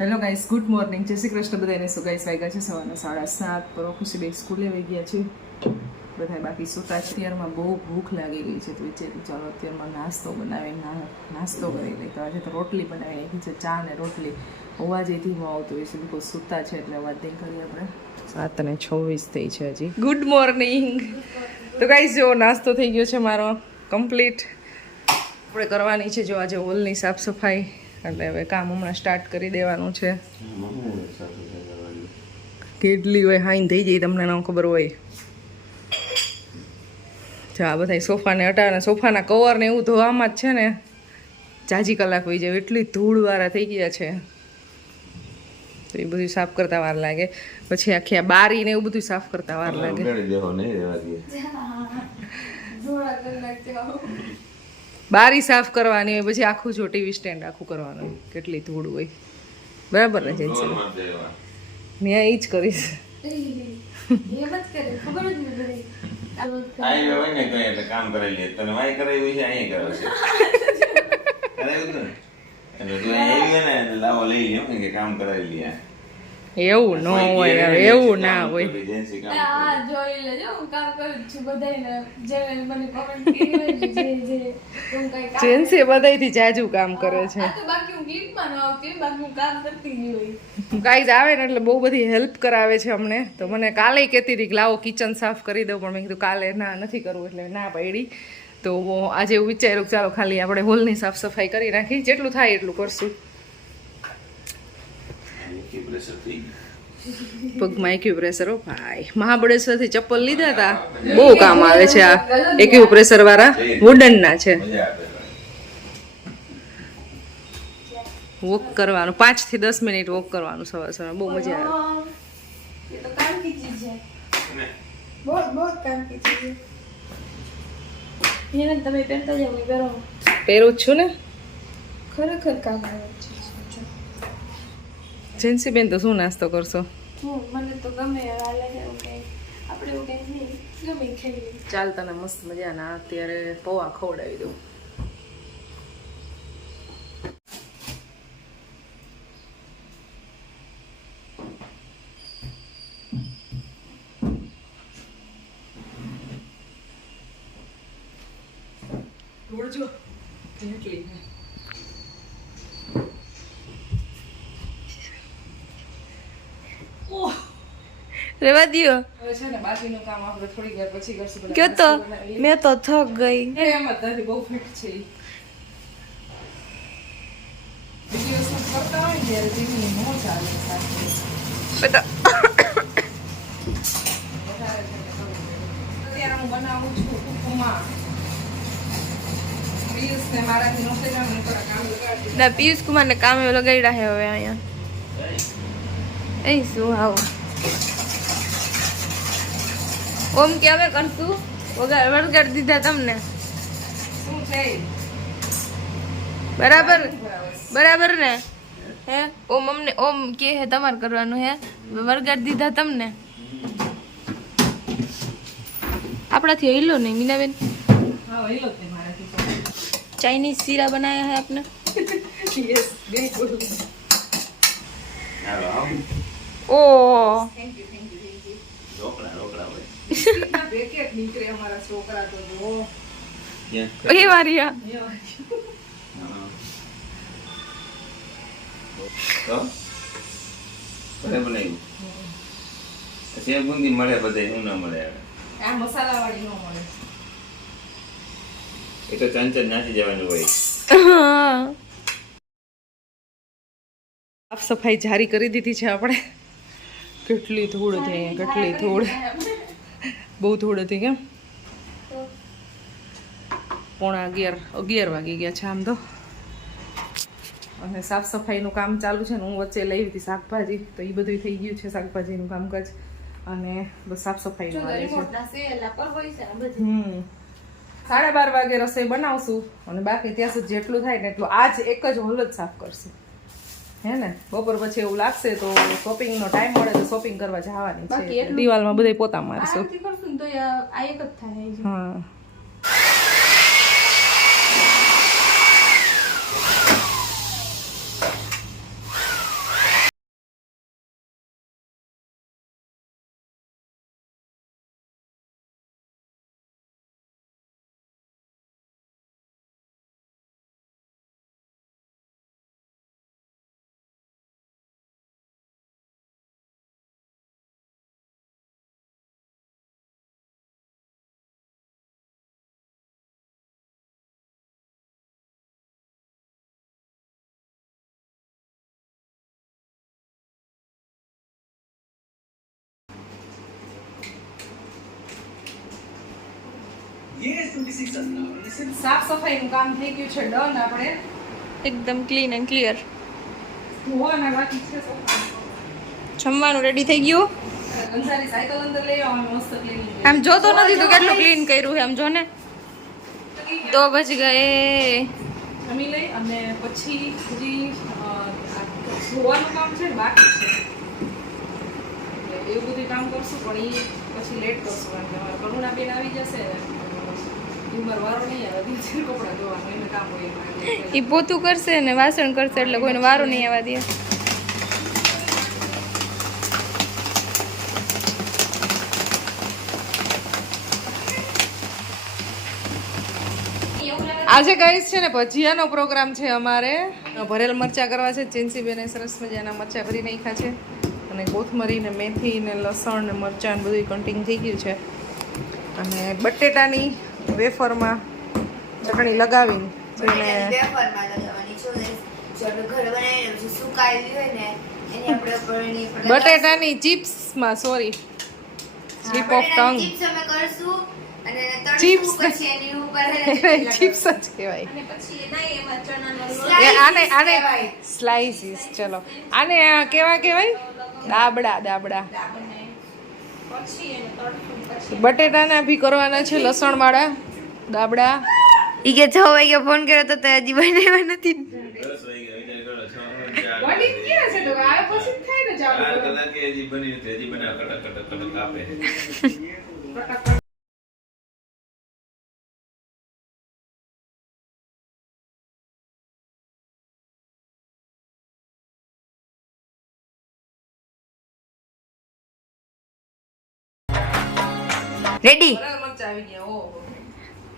Hello guys, good morning. જય શ્રી કૃષ્ણ બધાને. So guys, વાગ્યા છે સવારના 7:30 પર. ખુશીબેન સ્કૂલે વહી ગયા છે, બધા બાકી સૂતા છે. અત્યારમાં બહુ ભૂખ લાગી ગઈ છે તો વિચાર્યું ચાલો અત્યારમાં નાસ્તો બનાવીને નાસ્તો કરી લઈએ. તો આજે તો રોટલી બનાવી નાખી છે, ચા ને રોટલી. અવાજ એ ધીમો આવતો હોય છે બિકોઝ સૂતા છે એટલે અવાજ નહીં કરીએ આપણે. 7:26 થઈ છે હજી. Good morning. તો ગાઈસ જો નાસ્તો થઈ ગયો છે મારો કમ્પ્લીટ. આપણે કરવાની છે જો આજે હોલની સાફ સફાઈ, એટલે હવે કામ હમણાં સ્ટાર્ટ કરી દેવાનું છે. કેટલી હોય હાઈન થઈ જાય તમને ન ખબર હોય. જો આ બધા સોફાને હટાવે, સોફાના કવર ને એવું ધોવામાં જ છે ને જાજી કલાક હોઈ જાય, એટલી ધૂળવાળા થઈ ગયા છે. તો એ બધું સાફ કરતા વાર લાગે. પછી આખી આ બારી ને એવું બધું સાફ કરતા વાર લાગે. બારી સાફ કરવાની હોય, પછી આખું જો ટીવી સ્ટેન્ડ આખું કરવાનું હોય, કેટલી ધૂળ હોય. બરાબર ને જેન્સી? મેં એ જ કરીશ. કામ કરેલી તને વાય કરાવી છે, અહીંયા કરાવે છે લાવો લઈ લે કે કામ કરાવી લે. એવું ન હોય, એવું ના હોય. જેન્સી બધાયથી જાજુ કામ કરે છે. ગાઈઝ આવે ને એટલે બહુ બધી હેલ્પ કરાવે છે અમને. તો મને કાલે કહેતી હતી કે લાવો કિચન સાફ કરી દઉં, પણ મેં કીધું કાલે ના નથી કરવું એટલે ના પાડી. તો આજે એવું વિચાર્યું કે ચાલો ખાલી આપણે હોલની સાફ સફાઈ કરી નાખી, જેટલું થાય એટલું કરશું. પગમાં એક્યુપ્રેશર હો ભાઈ, મહાબળેશ્વરથી ચપ્પલ લીધા હતા, બહુ કામ આવે છે. આ એક્યુપ્રેશર વાળા વુડનના છે. વોક કરવાનું 5 થી 10 મિનિટ વોક કરવાનું સવાર સવાર, બહુ મજા આવે. પહેરું જ છું ને. ખરેખર કામ આવે છે. જેન્સી બેન તો શું નાસ્તો કરશો? મને તો ગમે હાલે એવું કંઈ આપણે એવું કંઈ નહીં, ગમે ખાઈએ. ચાલ તને મસ્ત મજાના અત્યારે પૌવા ખવડાવી દઉં. જોડજો કેટલી રેવા દ્યો. હવે છે ને બાકીનું કામ આપણે થોડી વાર પછી કરશું. કયો તો મેં તો થક ગઈ. એમ જ નથી, બહુ ફિટ છે ઈ. વિડિયો શૂટ કરતા હોય ને ત્યારે જીવની નો ચાલે સાથે. બેટા અત્યારે હું બનાવું છું ઉપમા. પિયુષને મારાથી નો થઈ જાય, મને થોડા કામ લગાડી. ના પિયુષ કુમારને કામે લગાડ્યા હે હવે અહીંયા. એ શું આવો ઓમ કે હવે કરશું વગાડી દીધા તમને. શું છે બરાબર બરાબર ને? હે ઓમ અમને ઓમ કે હે તમારે કરવાનું હે, વરગાડી દીધા તમને. આપણાથી હિલો નહીં મીનાબેન. હા હિલો તે મારાથી. ચાઇનીઝ સીરા બનાયા હે આપને. યસ બિલકુલ. ઓ થેન્ક યુ. પેકેટ નીકળે અમારા છોકરા તો જો. એ વારિયા બુંદી મળે બધે, હું ના મળે. આ મસાલા વાળી નો મળે. એ તો ચંચળ નાસી જવાનું હોય. સાફ સફાઈ જારી કરી દીધી છે આપણે. કેટલી ધૂળ હતી અહીંયા, કેટલી ધૂળ, બહુ ધૂળ હતી. કેમ 11:30 વાગી ગયા છે આમ તો. અને સાફ સફાઈનું કામ ચાલુ છે ને. હું વચ્ચે લઈ હતી શાકભાજી, તો એ બધું થઈ ગયું છે શાકભાજીનું કામકાજ. અને બસ સાફ સફાઈનું આવે છે. 12:30 વાગે રસોઈ બનાવશું, અને બાકી ત્યાં સુધી જેટલું થાય ને એટલું આજ એક જ હોલ જ સાફ કરશું. હે ને બપોર પછી એવું લાગશે તો શોપિંગનો ટાઈમ મળે તો શોપિંગ કરવા જવાની છે. દિવાલમાં બધે પોતા મારશું. હા સાફ સફાઈનું કામ થઈ ગયું છે ડન. આપણે એકદમ ક્લીન એન્ડ ક્લિયર. ધોવાના બાકી છે. જમવાનું રેડી થઈ ગયું. અંસારી સાયકલ અંદર લઈ આવવાનું મસ્ત ક્લીનિંગ. આમ જોતો નથી તો કેટલું ક્લીન કર્યું છે આમ જો ને. 2 બજ ગયે. જમી લઈ અને પછી હજી ધોવાનું કામ છે ને બાકી છે. એટલે એવું બધું કામ કરશું પણ એ પછી લેટ કરશું કારણ કે અમારે કરુણાબેન આવી જશે. ઉંમર વારો નહીં આવે દીધી કપડાં ધોવાનું એને કામ હોય એમાં. એ પોતું કરશે ને વાસણ કરશે એટલે કોઈને વારો નહીં આવવા દે. આજે ગાઈસ છે ને ભજીયાનો પ્રોગ્રામ છે અમારે. ભરેલ મરચા કરવા છે. ચિંસીબેને સરસ મજાના મરચા ભરી નાખ્યા છે અને કોથમરી ને મેથી ને લસણ ને મરચાં ને બધું કટિંગ થઈ ગયું છે અને બટેટાની વેફરમાં ચટણી લગાવીને બટેટાની ચિપ્સમાં sorry slip of tongue chips chips જ કહેવાય. આને સ્લાઇસીસ. ચલો આને કેવા કહેવાય? દાબડા. બટેટાના ભી કરવાના છે લસણ વાળા દાબડા. ઈ કે 6 વાગે ફોન કર્યો તો હજી બનાવ્યા નથી. 10 વાગ્યા વડી ક્યાં છે તો આ પછી થાય ને ચાલુ. 4 કલાકે હજી બની નથી. હજી બનાવ કટક કાપે. રેડી મરચા આવી ગયા. ઓહો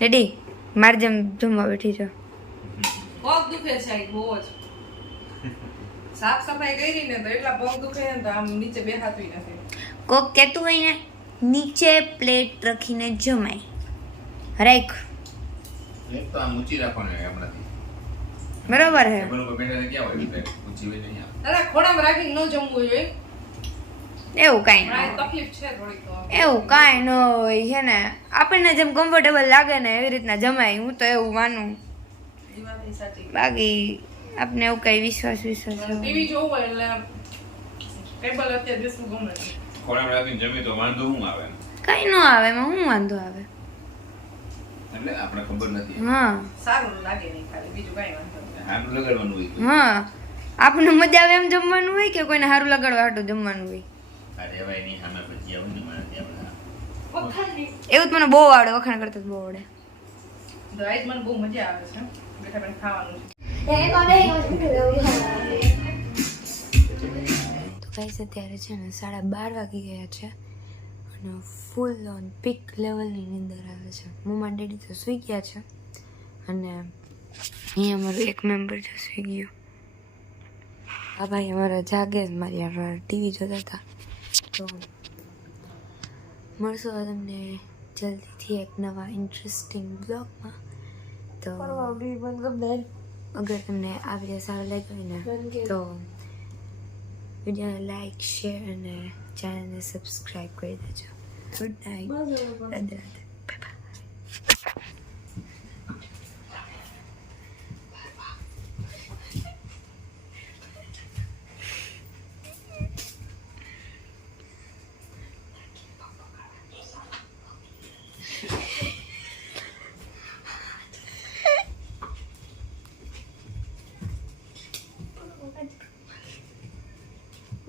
રેડી. માર જમવા બેઠી છો. પગ દુખે છે બહુ જ. સાફ સફાઈ કરી ને તો એટલા પગ દુખે ને તો આમ નીચે બેહાતું નથી. કોક કહેતું હોય ને નીચે પ્લેટ રાખીને જમાય. રાઈક એક તો આમ ઊંચી રાખવાની હોય હમણાંથી. બરોબર હે. ટેબલ ઉપર બેઠા ક્યાં હોય એટલે ઊંચી હોય નહીં આવે. અરે ખોડામાં રાખીને ન જમવું જોઈએ. એવું કાંઈ આ ન તકલીફ છે થોડીક તો. એવું કાંઈ ન હોય છે ને. આપણને જેમ કમ્ફર્ટેબલ લાગે ને એવી રીતના જમાય. હું તો એવું માનું. એ વાત ઈ સાચી. બાકી આપને એવું કઈ વિશ્વાસ ટીવી જોવું હોય એટલે ટેબલ અત્યારે બેસવું ગમે છે. ખોરાક રાખીને જમી તો વાંધો શું આવે? કઈ ન આવે એમાં શું વાંધો આવે. એટલે આપણે ખબર નથી. હા સારું લાગે નહીં ખાલી બીજું કાંઈ વાંધો નહીં. હારું લગાડવાનું હોય તો. હા આપણને મજા આવે એમ જમવાનું હોય કે કોઈને સારું લગાડવા હાટું જમવાનું હોય. આ રેવાય નહીં સામે પછી આવું ને મારે ત્યાં વખાણની. એવું જ મને બહુ આવડે. વખાણ કરતા જ બહુ આવડે. તો આજ મને બહુ મજા આવે છે બેઠા બેઠા ખાવાનું છે. તો ગાઈસ અત્યારે છે ને 12:30 વાગી ગયા છે અને ફૂલ ઓન પીક લેવલની નીંદર આવે છે. મમ્મા ડેડી તો સૂઈ ગયા છે અને અહીંયા અમારું એક મેમ્બર છે સૂઈ ગયો. આ ભાઈ અમારા જાગે જ મારી ટીવી જોતા હતા. તો મળશો તમને જલ્દીથી એક નવા ઇન્ટરેસ્ટિંગ બ્લોગમાં. તો અગર તમને આ વિડીયો સારો લાગ્યો હોય ને તો વિડીયોને લાઈક શેર અને ચેનલને સબસ્ક્રાઈબ કરી દેજો. Good night. રાધે રાધે.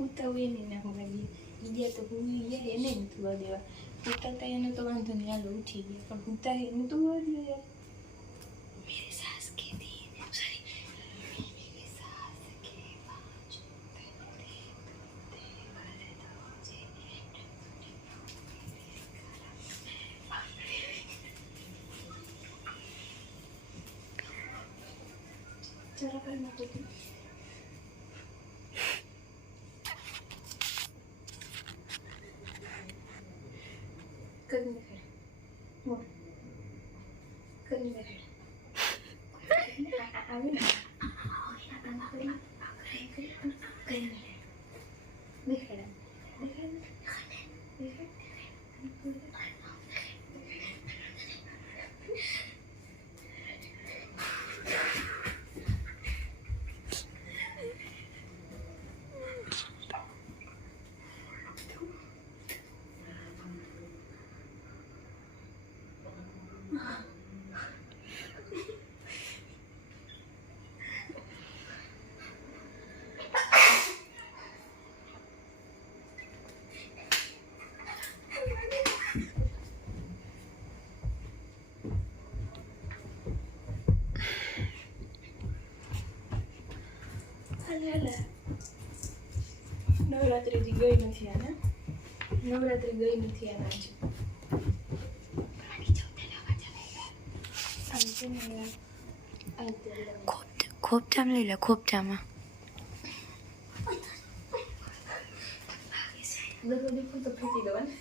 ઉતાવળ એને ના લાગી બીજા તો ભૂલી ગયા એને નથી દેવા ઉતારતા એને તો વાંધો નહીં હાલો ઉઠી ગયા પણ ઉતારે એને તો વાંધો યાર મેરી સાસ કે દી સોરી મેરી સાસ કે બાજુ જરા કર ના તો એટલે નવરાત્રી હજી ગઈ નથી આને નવરાત્રી ગઈ નથી આના હજી આમ છે ને આ ખોપચામ લઈ લે ખોપચામાં દરરોજ તો ફેંકી દેવાને